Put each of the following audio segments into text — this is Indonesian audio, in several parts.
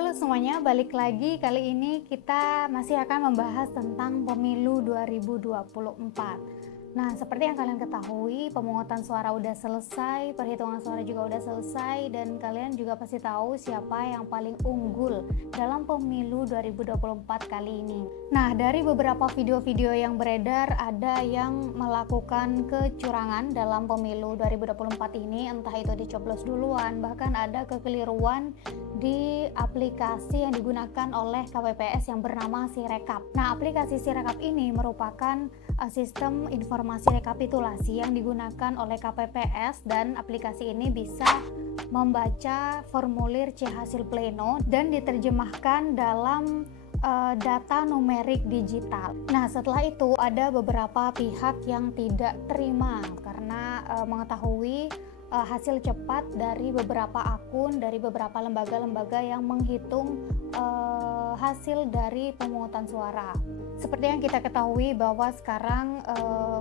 Halo semuanya, balik lagi. Kali ini kita masih akan membahas tentang pemilu 2024. Nah, seperti yang kalian ketahui, pemungutan suara udah selesai, perhitungan suara juga udah selesai, dan kalian juga pasti tahu siapa yang paling unggul dalam pemilu 2024 kali ini. Nah, dari beberapa video-video yang beredar, ada yang melakukan kecurangan dalam pemilu 2024 ini, entah itu dicoblos duluan, bahkan ada kekeliruan di aplikasi yang digunakan oleh KPPS yang bernama Sirekap. Nah, aplikasi Sirekap ini merupakan sistem informasi rekapitulasi yang digunakan oleh KPPS, dan aplikasi ini bisa membaca formulir C hasil pleno dan diterjemahkan dalam data numerik digital. Nah, setelah itu ada beberapa pihak yang tidak terima karena mengetahui hasil cepat dari beberapa akun dari beberapa lembaga-lembaga yang menghitung hasil dari pemungutan suara. Seperti yang kita ketahui bahwa sekarang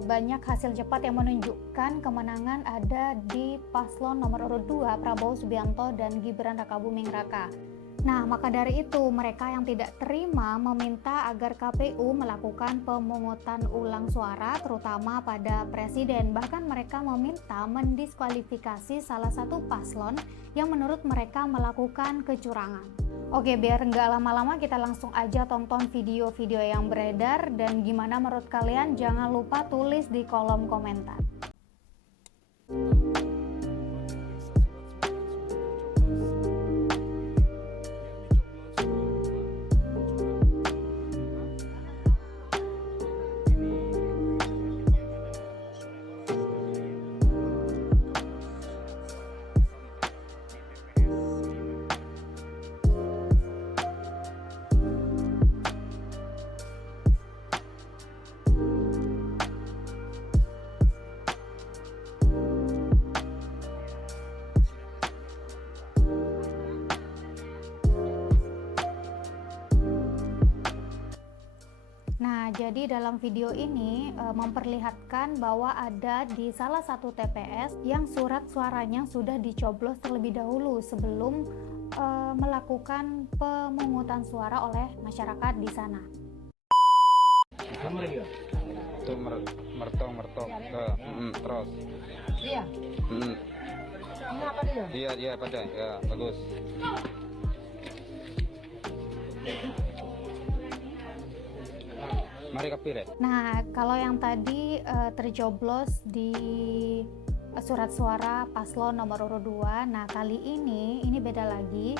banyak hasil cepat yang menunjukkan kemenangan ada di paslon nomor urut 2 Prabowo Subianto dan Gibran Rakabuming Raka. Nah, maka dari itu mereka yang tidak terima meminta agar KPU melakukan pemungutan ulang suara terutama pada presiden. Bahkan mereka meminta mendiskualifikasi salah satu paslon yang menurut mereka melakukan kecurangan. Oke, biar nggak lama-lama kita langsung aja tonton video-video yang beredar, dan gimana menurut kalian jangan lupa tulis di kolom komentar. Nah, jadi dalam video ini memperlihatkan bahwa ada di salah satu TPS yang surat suaranya sudah dicoblos terlebih dahulu sebelum melakukan pemungutan suara oleh masyarakat di sana. Itu mertong terus. Iya. Ini apa dia? Iya pada ya bagus. Mari kapire. Nah, kalau yang tadi tercoblos di surat suara paslon nomor urut 2, nah kali ini beda lagi.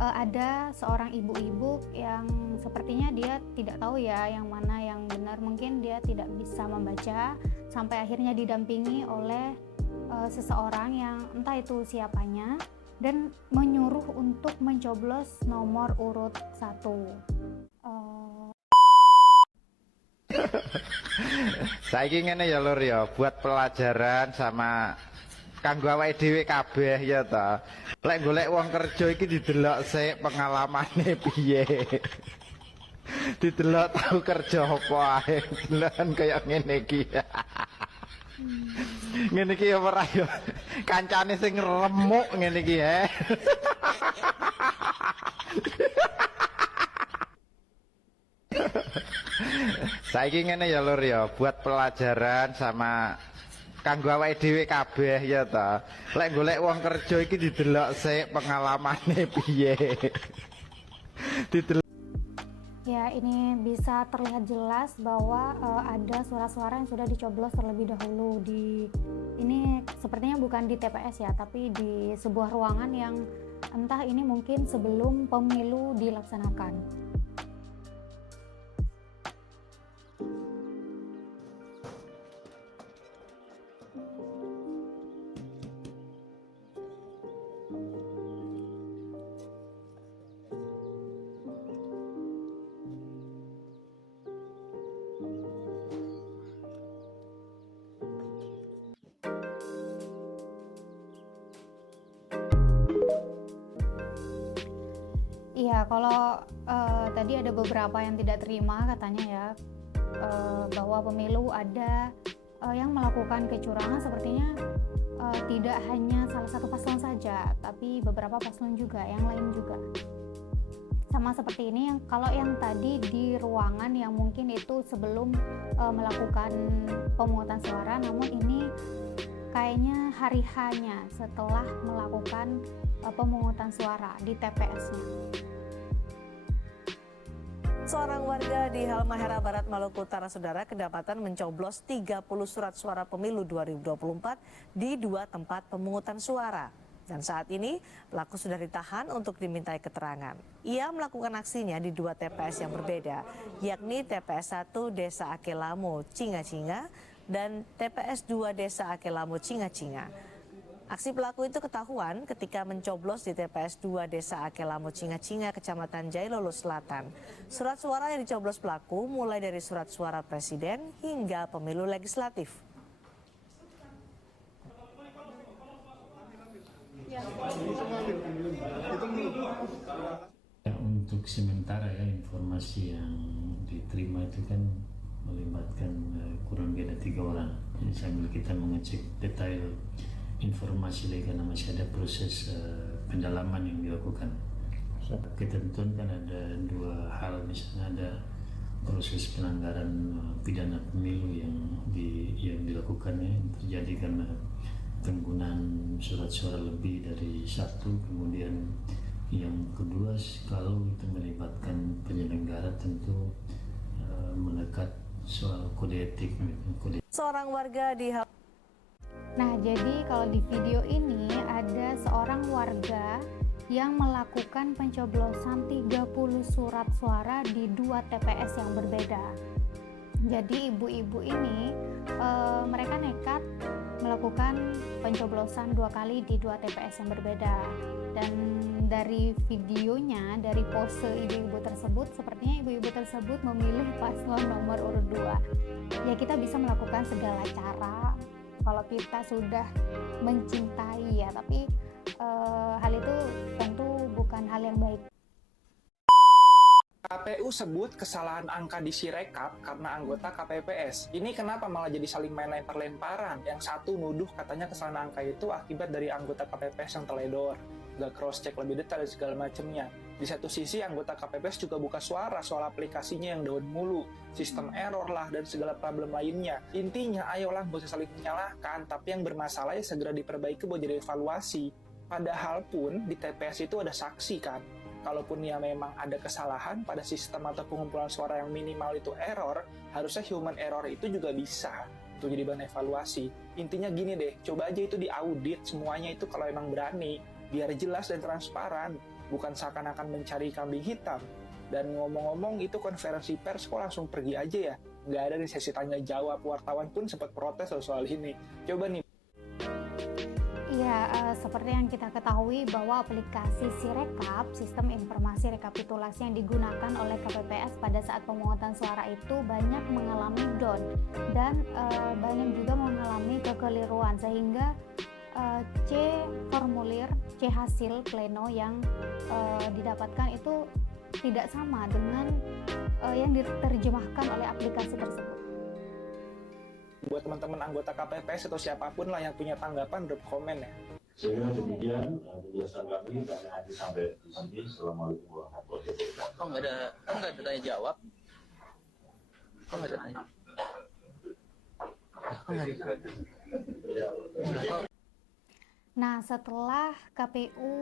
Ada seorang ibu-ibu yang sepertinya dia tidak tahu ya yang mana yang benar, mungkin dia tidak bisa membaca, sampai akhirnya didampingi oleh seseorang yang entah itu siapanya, dan menyuruh untuk mencoblos nomor urut 1. Saiki ngene ya Lur ya, buat pelajaran sama kanggo awake dhewe kabeh ya ta. Lek golek wong kerja iki didelok sik pengalamane piye. Didelok tau kerja apa ae, delokan kaya ngene iki. Ngene iki ya ora ya. Kancane sing remuk ngene iki ya. Saiki ngene ya Lur ya, buat pelajaran sama kanggo awake dhewe kabeh ya ta. Lek golek wong kerja iki didelok sik pengalamane piye. Ya, ini bisa terlihat jelas bahwa ada suara-suara yang sudah dicoblos terlebih dahulu ini sepertinya bukan di TPS ya, tapi di sebuah ruangan yang entah ini mungkin sebelum pemilu dilaksanakan. Iya, kalau tadi ada beberapa yang tidak terima katanya ya, bahwa pemilu ada yang melakukan kecurangan, sepertinya tidak hanya salah satu paslon saja, tapi beberapa paslon juga, yang lain juga. sama seperti ini. Kalau yang tadi di ruangan yang mungkin itu sebelum melakukan pemungutan suara, namun ini kayaknya hari hanya setelah melakukan pemungutan suara di TPS-nya. Seorang warga di Halmahera Barat, Maluku Utara, saudara, kedapatan mencoblos 30 surat suara pemilu 2024 di 2 tempat pemungutan suara. Dan saat ini pelaku sudah ditahan untuk dimintai keterangan. Ia melakukan aksinya di 2 TPS yang berbeda, yakni TPS 1 Desa Akelamo, Cinga-Cinga, dan TPS 2 Desa Akelamo, Cinga-Cinga. Aksi pelaku itu ketahuan ketika mencoblos di TPS 2 Desa Akelamo, Cinga-Cinga, Kecamatan Jailolo Selatan. Surat suara yang dicoblos pelaku mulai dari surat suara presiden hingga pemilu legislatif. Ya, untuk sementara ya, informasi yang diterima itu kan melibatkan kurang lebih ada 3 orang. Jadi sambil kita mengecek detail informasi lagi karena masih ada proses pendalaman yang dilakukan. Ketentuan kan ada 2 hal, misalnya ada proses pelanggaran pidana pemilu yang dilakukan ya, terjadi karena penggunaan surat suara lebih dari 1, kemudian yang kedua kalau itu melibatkan penyelenggara tentu melekat soal kode etik. Seorang warga di Nah, jadi kalau di video ini ada seorang warga yang melakukan pencoblosan 30 surat suara di 2 TPS yang berbeda. Jadi ibu-ibu ini mereka nekat melakukan pencoblosan 2 kali di 2 TPS yang berbeda. Dan dari videonya, dari pose ibu-ibu tersebut, sepertinya ibu-ibu tersebut memilih paslon nomor urut 2. Ya, kita bisa melakukan segala cara kalau kita sudah mencintai ya, tapi hal itu tentu bukan hal yang baik. KPU sebut kesalahan angka di Sirekap karena anggota KPPS. Ini kenapa malah jadi saling main lempar-lemparan? Yang satu nuduh katanya kesalahan angka itu akibat dari anggota KPPS yang teledor, nggak cross-check lebih detail dan segala macamnya. Di satu sisi anggota KPPS juga buka suara soal aplikasinya yang down mulu, sistem error lah, dan segala problem lainnya. Intinya, ayolah gak usah saling menyalahkan, tapi yang bermasalah ya segera diperbaiki buat jadi evaluasi. Padahal pun di TPS itu ada saksi kan. Kalaupun ya memang ada kesalahan pada sistem atau pengumpulan suara yang minimal itu error, harusnya human error itu juga bisa untuk jadi bahan evaluasi. Intinya gini deh, coba aja itu diaudit semuanya itu kalau emang berani, biar jelas dan transparan, bukan seakan-akan mencari kambing hitam. Dan ngomong-ngomong itu konferensi pers kok langsung pergi aja ya? Nggak ada di sesi tanya jawab, wartawan pun sempat protes soal ini. Coba nih. Ya, seperti yang kita ketahui bahwa aplikasi Sirekap, sistem informasi rekapitulasi yang digunakan oleh KPPS pada saat pemungutan suara itu banyak mengalami down dan banyak juga mengalami kekeliruan, sehingga C hasil pleno yang didapatkan itu tidak sama dengan yang diterjemahkan oleh aplikasi tersebut. Buat teman-teman anggota KPPS atau siapapun lah yang punya tanggapan, drop komen ya. Sehingga demikian penjelasan kami hanya sampai di sini. Assalamualaikum warahmatullahi wabarakatuh. Kok nggak ada tanya jawab? Kok nggak ada tanya? Nah, setelah KPU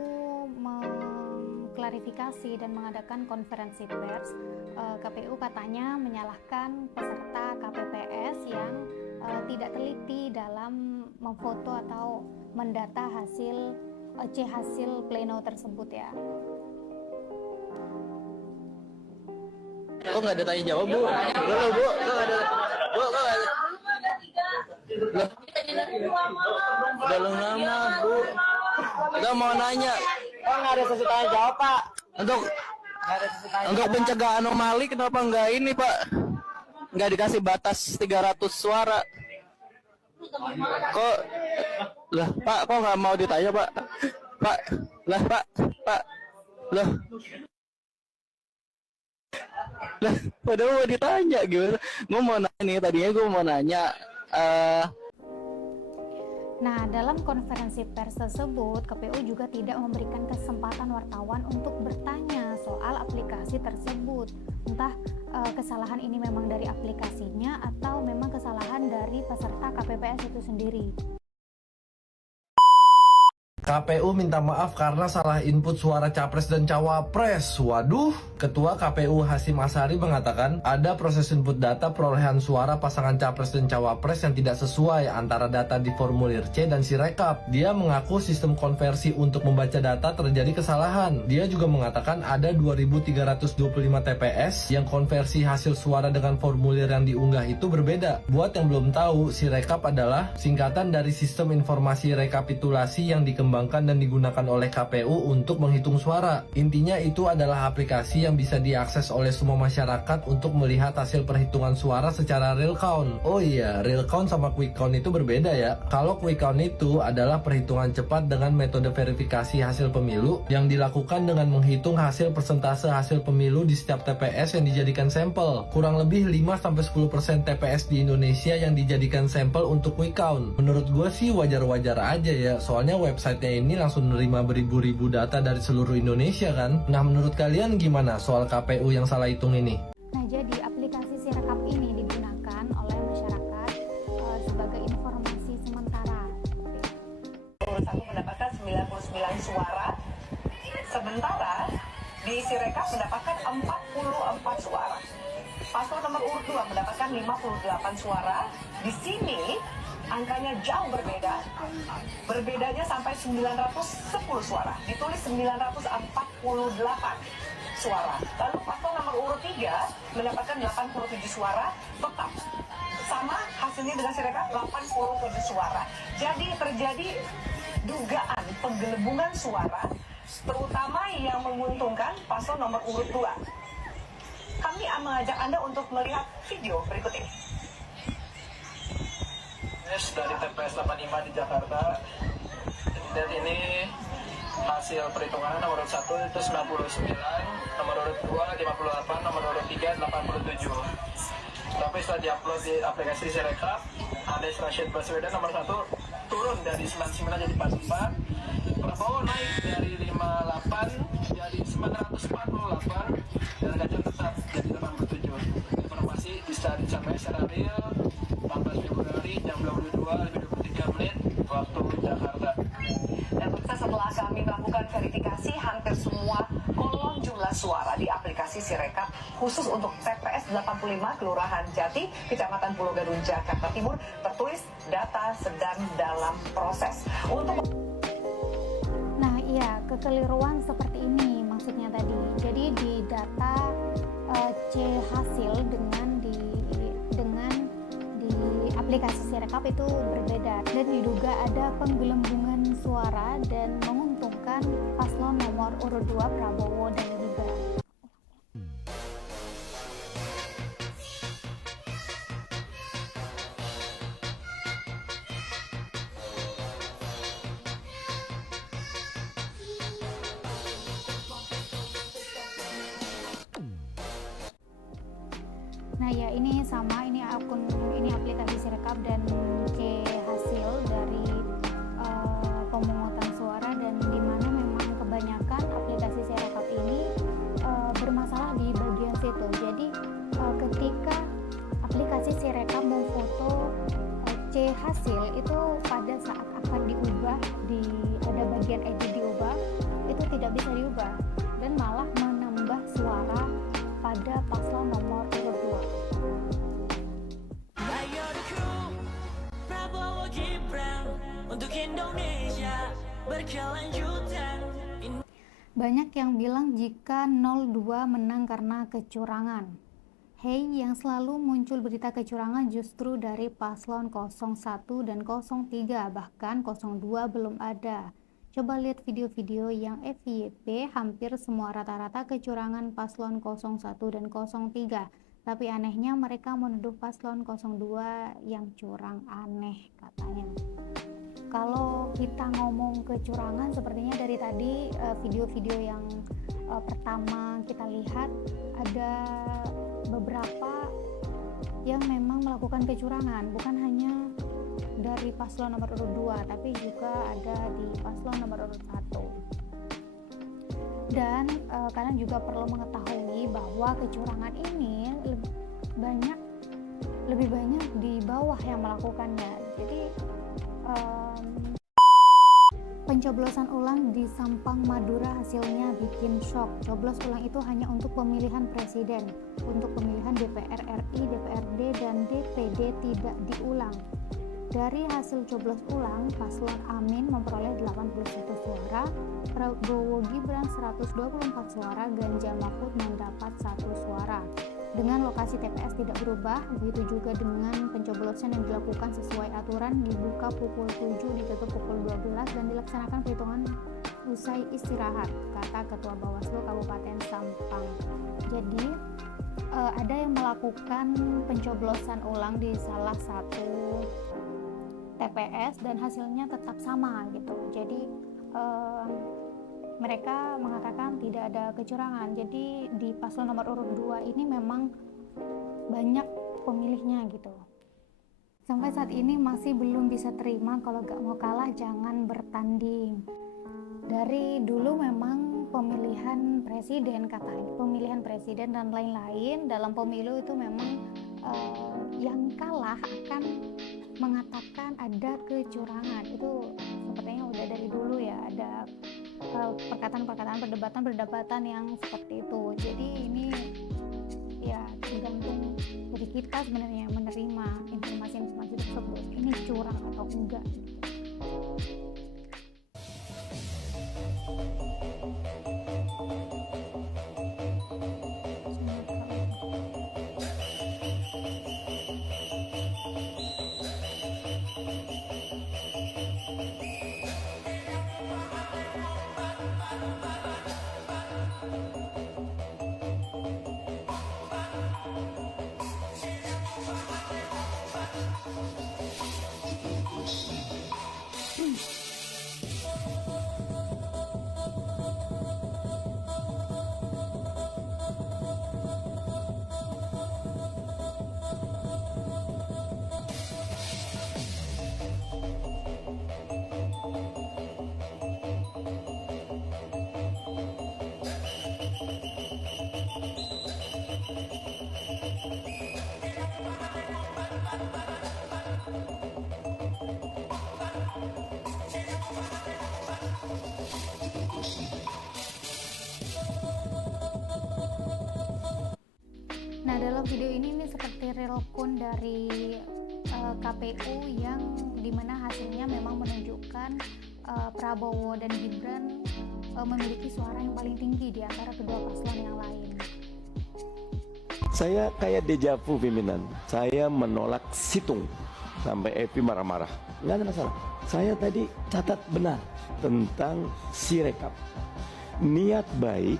mengklarifikasi dan mengadakan konferensi pers, KPU katanya menyalahkan peserta KPPS yang tidak teliti dalam memfoto atau mendata hasil hasil pleno tersebut ya. Kok nggak ada tanya jawab, Bu? Loh, Bu, kok nggak ada? Bu, kok nggak ada? Udah lama, Bu. Kita mau nanya. Oh, nggak ada sesi tanya jawab, Pak. Untuk pencegahan anomali kenapa nggak ini, Pak? Nggak dikasih batas 300 suara. Kok lah, Pak, kok nggak mau ditanya, Pak? Pak, lah, Pak, lah. Lah, padahal mau ditanya gimana? Gue mau nanya nih, tadinya gue mau nanya. Nah, dalam konferensi pers tersebut, KPU juga tidak memberikan kesempatan wartawan untuk bertanya soal aplikasi aplikasi tersebut. Entah kesalahan ini memang dari aplikasinya atau memang kesalahan dari peserta KPPS itu sendiri. KPU minta maaf karena salah input suara capres dan cawapres. Waduh, Ketua KPU Hasyim Asyari mengatakan ada proses input data perolehan suara pasangan capres dan cawapres yang tidak sesuai antara data di formulir C dan Sirekap. Dia mengaku sistem konversi untuk membaca data terjadi kesalahan. Dia juga mengatakan ada 2.325 TPS yang konversi hasil suara dengan formulir yang diunggah itu berbeda. Buat yang belum tahu, Sirekap adalah singkatan dari sistem informasi rekapitulasi yang dikembangkan dan digunakan oleh KPU untuk menghitung suara. Intinya itu adalah aplikasi yang bisa diakses oleh semua masyarakat untuk melihat hasil perhitungan suara secara real count. Oh iya, real count sama quick count itu berbeda ya. Kalau quick count itu adalah perhitungan cepat dengan metode verifikasi hasil pemilu yang dilakukan dengan menghitung hasil persentase hasil pemilu di setiap TPS yang dijadikan sampel. Kurang lebih 5-10% TPS di Indonesia yang dijadikan sampel untuk quick count. Menurut gue sih wajar-wajar aja ya, soalnya website ini langsung menerima beribu-ribu data dari seluruh Indonesia kan. Nah, menurut kalian gimana soal KPU yang salah hitung ini? Nah, jadi aplikasi Sirekap ini digunakan oleh masyarakat sebagai informasi sementara. Urut 1 mendapatkan 99 suara, sementara di Sirekap mendapatkan 44 suara. Paslon nomor urut 2 mendapatkan 58 suara. Di sini angkanya jauh berbeda. Berbedanya sampai 910 suara. Ditulis 948 suara. Lalu paslon nomor urut 3 mendapatkan 87 suara, tetap sama hasilnya dengan Sirekap 87 suara. Jadi terjadi dugaan penggelembungan suara, terutama yang menguntungkan paslon nomor urut 2. Kami mengajak Anda untuk melihat video berikut ini. Dari TPS 85 di Jakarta. Dan ini hasil perhitungan nomor urut 1 itu 99, nomor urut 2 58, nomor urut 3 87. Tapi setelah diupload di aplikasi Sirekap, Anies Rashid Baswedan nomor 1 turun dari 99 jadi 44. Prabowo naik dari 58 jadi 948 dan Ganjar tetap jadi 87. Informasi bisa dicapai secara real 14 Februari jam 22:23 waktu Jakarta. Dan pemirsa, setelah kami melakukan verifikasi hampir semua kolom jumlah suara di aplikasi Sirekap khusus untuk TPS 85 Kelurahan Jati, Kecamatan Pulau Gadung, Jakarta Timur, tertulis data sedang dalam proses. Nah, iya, kekeliruan seperti ini maksudnya tadi. Jadi di data C hasil dengan di aplikasi Sirekap itu berbeda dan diduga ada penggelembungan suara dan menguntungkan paslon nomor urut 2 Prabowo dan Gibran. Nah ya, ini sama, ini aplikasi Sirekap dan C hasil dari pemungutan suara, dan dimana memang kebanyakan aplikasi Sirekap ini bermasalah di bagian situ. Jadi ketika aplikasi Sirekap memfoto C hasil itu pada saat akan diubah, ada bagian edit diubah, itu tidak bisa diubah dan malah menambah suara pada paslon nomor urut 2. Banyak yang bilang jika 02 menang karena kecurangan. Hey, yang selalu muncul berita kecurangan justru dari paslon 01 dan 03, bahkan 02 belum ada. Coba lihat video-video yang FYP, hampir semua rata-rata kecurangan paslon 01 dan 03. Tapi anehnya mereka menuduh paslon 02 yang curang, aneh katanya. Kalau kita ngomong kecurangan, sepertinya dari tadi video-video yang pertama kita lihat ada beberapa yang memang melakukan kecurangan, bukan hanya dari paslon nomor urut 2 tapi juga ada di paslon nomor urut 1. Dan kalian juga perlu mengetahui bahwa kecurangan ini lebih banyak di bawah yang melakukannya. Jadi pencoblosan ulang di Sampang Madura hasilnya bikin shock. Coblos ulang itu hanya untuk pemilihan presiden. Untuk pemilihan DPR RI, DPRD, dan DPD tidak diulang. Dari hasil coblos ulang, paslon Amin memperoleh 81 suara, Prabowo Gibran 124 suara, Ganjar Mahfud mendapat 1 suara. Dengan lokasi TPS tidak berubah, begitu juga dengan pencoblosan yang dilakukan sesuai aturan, dibuka pukul 7, ditutup pukul 12, dan dilaksanakan perhitungan usai istirahat, kata Ketua Bawaslu Kabupaten Sampang. Jadi, ada yang melakukan pencoblosan ulang di salah satu TPS dan hasilnya tetap sama gitu. Jadi mereka mengatakan tidak ada kecurangan. Jadi di paslon nomor urut 2 ini memang banyak pemilihnya gitu. Sampai saat ini masih belum bisa terima kalau gak mau kalah jangan bertanding. Dari dulu memang pemilihan presiden katanya, pemilihan presiden dan lain-lain dalam pemilu itu memang yang kalah akan mengatakan ada kecurangan. Itu sepertinya udah dari dulu ya, ada perkataan-perkataan, perdebatan yang seperti itu. Jadi ini ya tergantung dari kita sebenarnya menerima informasi-informasi tersebut, ini curang atau enggak. Nah, dalam video ini seperti real count dari KPU yang dimana hasilnya memang menunjukkan Prabowo dan Gibran memiliki suara yang paling tinggi di antara kedua paslon yang lain. Saya kayak dejavu pimpinan. Saya menolak situng sampai Epi marah-marah. Nggak ada masalah. Saya tadi catat benar tentang Sirekap. Niat baik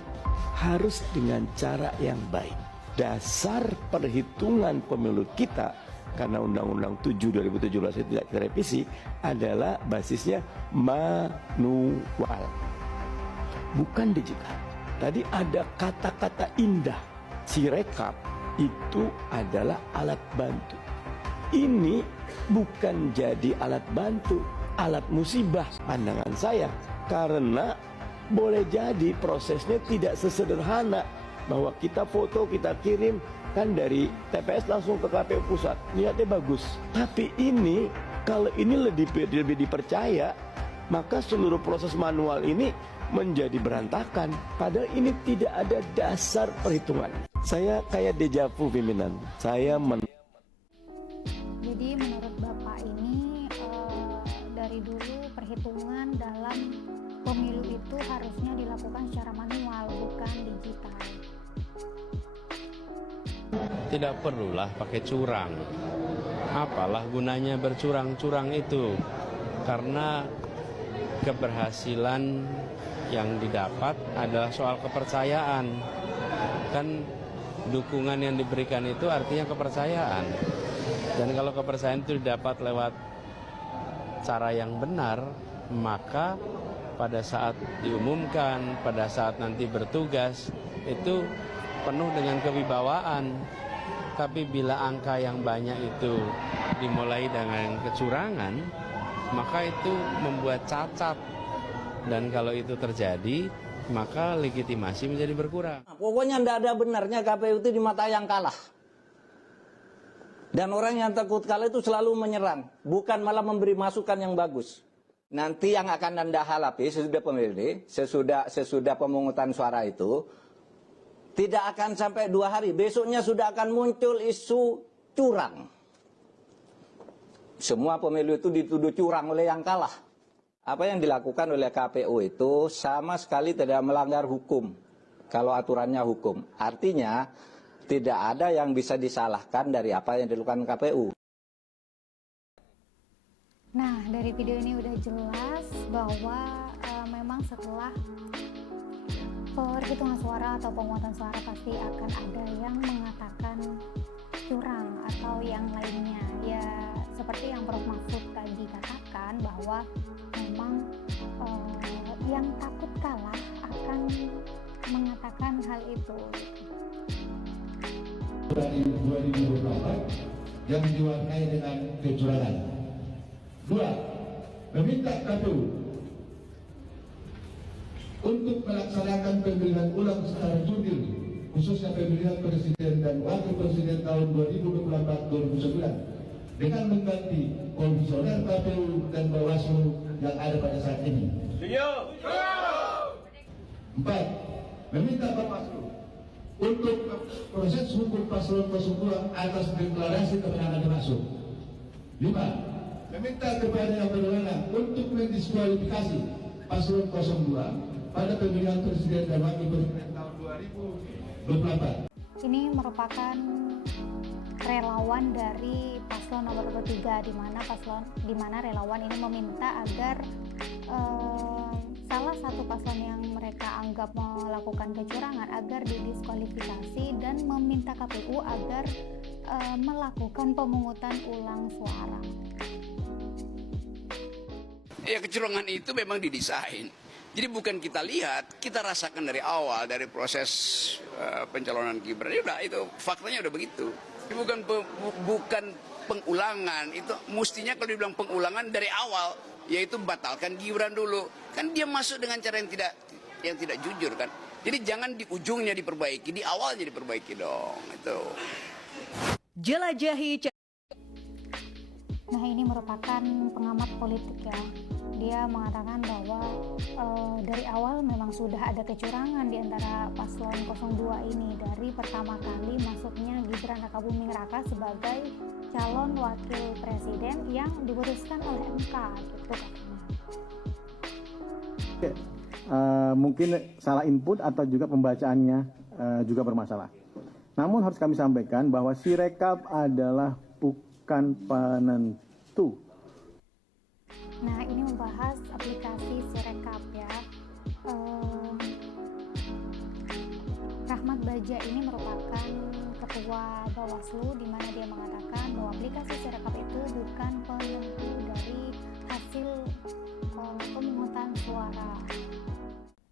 harus dengan cara yang baik. Dasar perhitungan pemilu kita, karena Undang-Undang 7 2017 itu tidak direvisi, adalah basisnya manual, bukan digital. Tadi ada kata-kata indah, Sirekap itu adalah alat bantu. Ini bukan jadi alat bantu, alat musibah pandangan saya, karena boleh jadi prosesnya tidak sesederhana bahwa kita foto, kita kirim kan dari TPS langsung ke KPU pusat, niatnya bagus. Tapi ini kalau ini lebih dipercaya, maka seluruh proses manual ini menjadi berantakan. Padahal ini tidak ada dasar perhitungan. Saya kayak dejavu pimpinan. Jadi menurut Bapak ini dari dulu perhitungan dalam pemilu itu harusnya dilakukan secara manual, bukan digital. Tidak perlulah pakai curang. Apalah gunanya bercurang-curang itu? Karena keberhasilan yang didapat adalah soal kepercayaan. Kan dukungan yang diberikan itu artinya kepercayaan. Dan kalau kepercayaan itu didapat lewat cara yang benar, maka pada saat diumumkan, pada saat nanti bertugas, itu penuh dengan kewibawaan. Tapi bila angka yang banyak itu dimulai dengan kecurangan, maka itu membuat cacat. Dan kalau itu terjadi, maka legitimasi menjadi berkurang. Pokoknya tidak ada benarnya KPU itu di mata yang kalah. Dan orang yang takut kalah itu selalu menyerang, bukan malah memberi masukan yang bagus. Nanti yang akan Anda hadapi sesudah pemilih, sesudah pemungutan suara itu, tidak akan sampai 2 hari. Besoknya sudah akan muncul isu curang. Semua pemilu itu dituduh curang oleh yang kalah. Apa yang dilakukan oleh KPU itu sama sekali tidak melanggar hukum. Kalau aturannya hukum. Artinya, tidak ada yang bisa disalahkan dari apa yang dilakukan KPU. Nah, dari video ini udah jelas bahwa memang setelah perhitungan suara atau pemungutan suara pasti akan ada yang mengatakan curang atau yang lainnya. Ya, seperti yang Prof. Mahfud tadi katakan bahwa memang yang takut kalah akan mengatakan hal itu. 2024 yang diwarnai dengan kecurangan. 2. Meminta KPU untuk melaksanakan pemilihan ulang secara jurdil, khususnya pemilihan presiden dan wakil presiden tahun 2024-2029 dengan mengganti komisioner KPU dan Bawaslu yang ada pada saat ini. 4. Meminta Bawaslu untuk proses hukum paslon 02 atas deklarasi kemenangan dimaksud. 5. Meminta kepada yang berwenang untuk mendiskualifikasi paslon 02 pada pemilihan presiden dan wakil presiden tahun 2024. Ini merupakan relawan dari paslon nomor 3 di mana relawan ini meminta agar salah satu paslon yang mereka anggap melakukan kecurangan agar didiskualifikasi dan meminta KPU agar melakukan pemungutan ulang suara. Ya, kecurangan itu memang didesain. Jadi bukan kita lihat, kita rasakan dari awal, dari proses pencalonan Gibran. Itu faktanya udah begitu. Bukan pengulangan, itu mestinya kalau dibilang pengulangan dari awal, yaitu batalkan Gibran dulu. Kan dia masuk dengan cara yang tidak jujur kan. Jadi jangan di ujungnya diperbaiki, di awalnya diperbaiki dong. Itu. Jelajahi. Nah, ini merupakan pengamat politik ya. Dia mengatakan bahwa dari awal memang sudah ada kecurangan di antara paslon 02 ini dari pertama kali masuknya Gibran Rakabuming Raka sebagai calon wakil presiden yang diputuskan oleh MK gitu katanya. Mungkin salah input atau juga pembacaannya juga bermasalah. Namun harus kami sampaikan bahwa Sirekap adalah bukan penentu. Nah, ini membahas aplikasi Sirekap ya. Rahmat Baja ini merupakan ketua Bawaslu di mana dia mengatakan bahwa aplikasi Sirekap itu bukan penentu dari hasil pemungutan suara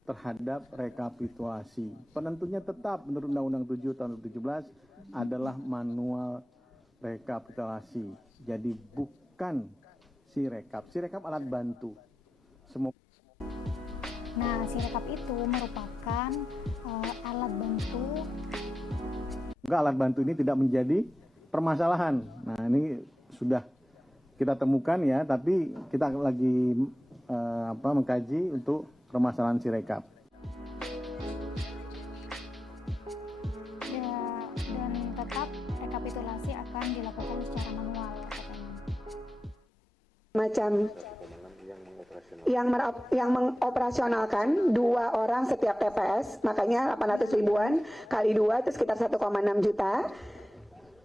terhadap rekapitulasi. Penentunya tetap menurut Undang-Undang 7 tahun 2017 adalah manual rekapitulasi. Jadi bukan Sirekap. Sirekap alat bantu. Nah, Sirekap itu merupakan alat bantu. Enggak, alat bantu ini tidak menjadi permasalahan. Nah, ini sudah kita temukan ya, tapi kita lagi mengkaji untuk permasalahan Sirekap. Ya, dan tetap rekapitulasi akan dilakukan secara manual katanya. Macam yang mengoperasionalkan 2 orang setiap TPS, makanya 800 ribuan kali 2 itu sekitar 1,6 juta,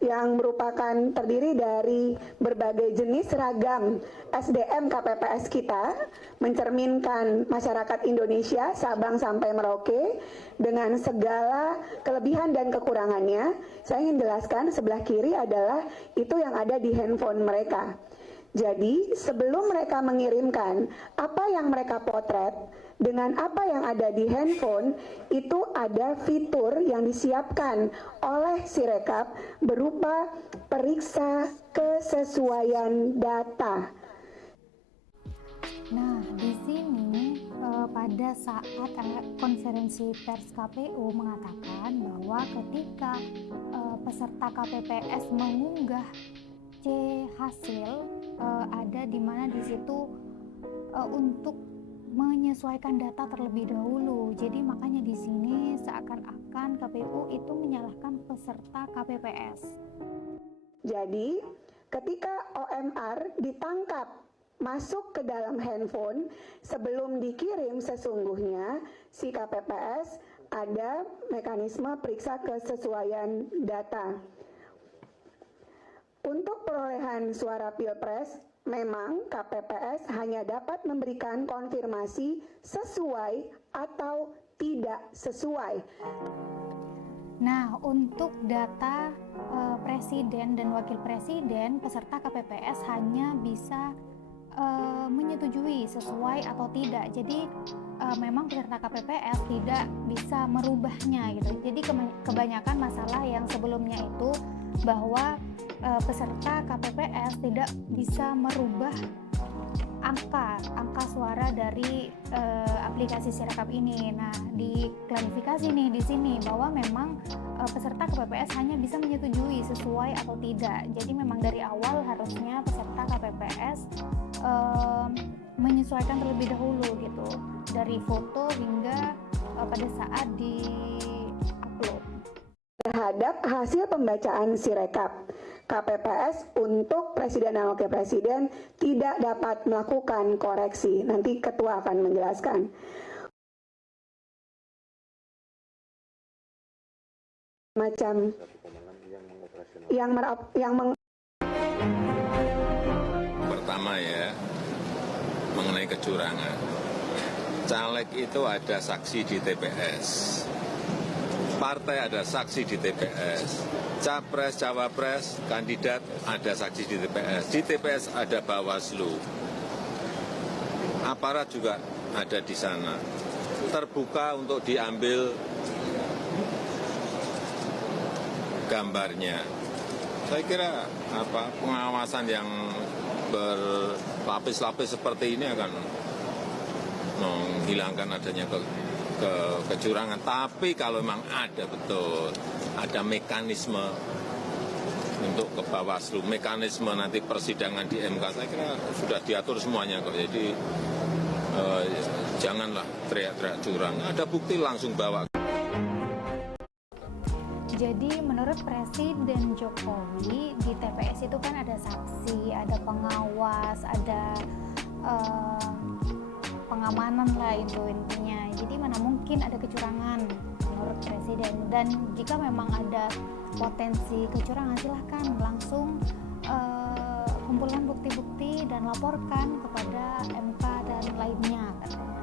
yang merupakan terdiri dari berbagai jenis ragam SDM KPPS kita, mencerminkan masyarakat Indonesia Sabang sampai Merauke dengan segala kelebihan dan kekurangannya. Saya ingin jelaskan, sebelah kiri adalah itu yang ada di handphone mereka. Jadi sebelum mereka mengirimkan apa yang mereka potret dengan apa yang ada di handphone, itu ada fitur yang disiapkan oleh Sirekap berupa periksa kesesuaian data. Nah, di sini pada saat konferensi pers KPU mengatakan bahwa ketika peserta KPPS mengunggah C hasil, ada di mana di situ untuk menyesuaikan data terlebih dahulu. Jadi makanya di sini seakan-akan KPU itu menyalahkan peserta KPPS. Jadi ketika OMR ditangkap masuk ke dalam handphone sebelum dikirim, sesungguhnya si KPPS ada mekanisme periksa kesesuaian data. Untuk perolehan suara Pilpres, memang KPPS hanya dapat memberikan konfirmasi sesuai atau tidak sesuai. Nah, untuk data presiden dan wakil presiden, peserta KPPS hanya bisa menyetujui sesuai atau tidak. Jadi memang peserta KPPS tidak bisa merubahnya gitu. Jadi kebanyakan masalah yang sebelumnya itu bahwa peserta KPPS tidak bisa merubah angka suara dari aplikasi Sirekap ini. Nah, diklarifikasi nih di sini bahwa memang peserta KPPS hanya bisa menyetujui sesuai atau tidak. Jadi memang dari awal harusnya peserta KPPS menyesuaikan terlebih dahulu gitu, dari foto hingga pada saat di-upload. Terhadap hasil pembacaan Sirekap, KPPS untuk presiden dan wakil presiden tidak dapat melakukan koreksi. Nanti ketua akan menjelaskan. Macam pertama ya, mengenai kecurangan. Caleg itu ada saksi di TPS. Partai ada saksi di TPS, capres, cawapres, kandidat ada saksi di TPS. Di TPS ada Bawaslu, aparat juga ada di sana. Terbuka untuk diambil gambarnya. Saya kira pengawasan yang berlapis-lapis seperti ini akan menghilangkan adanya kecurangan. Tapi kalau memang ada betul, ada mekanisme untuk ke Bawaslu, mekanisme nanti persidangan di MK, saya kira sudah diatur semuanya kok. Jadi janganlah teriak-teriak curang. Ada bukti langsung bawa. Jadi menurut Presiden Jokowi di TPS itu kan ada saksi, ada pengawas, ada pengamanan lah itu intinya. Jadi mana mungkin ada kecurangan menurut Presiden. Dan jika memang ada potensi kecurangan, silahkan langsung kumpulkan bukti-bukti dan laporkan kepada MK dan lainnya katanya.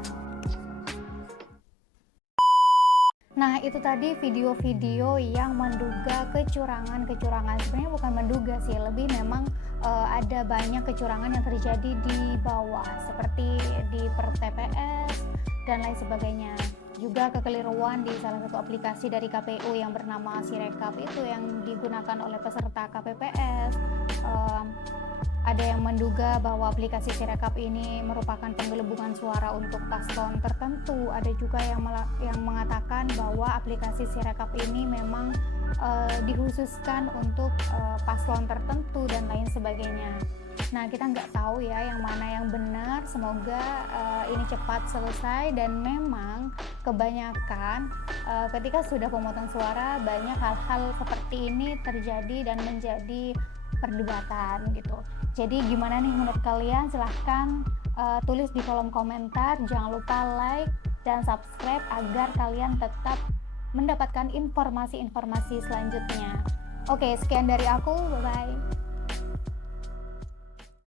Nah, itu tadi video-video yang menduga kecurangan-kecurangan. Sebenarnya bukan menduga sih, lebih memang ada banyak kecurangan yang terjadi di bawah, seperti di per TPS dan lain sebagainya. Juga kekeliruan di salah satu aplikasi dari KPU yang bernama Sirekap itu yang digunakan oleh peserta KPPS. Ada yang menduga bahwa aplikasi Sirekap ini merupakan penggelembungan suara untuk paslon tertentu. Ada juga yang mengatakan bahwa aplikasi Sirekap ini memang dikhususkan untuk paslon tertentu dan lain sebagainya. Nah, kita nggak tahu ya yang mana yang benar. Semoga ini cepat selesai. Dan memang kebanyakan ketika sudah pemungutan suara, banyak hal-hal seperti ini terjadi dan menjadi perdebatan gitu. Jadi gimana nih menurut kalian? Silahkan tulis di kolom komentar. Jangan lupa like dan subscribe agar kalian tetap mendapatkan informasi-informasi selanjutnya. Oke, sekian dari aku. Bye-bye.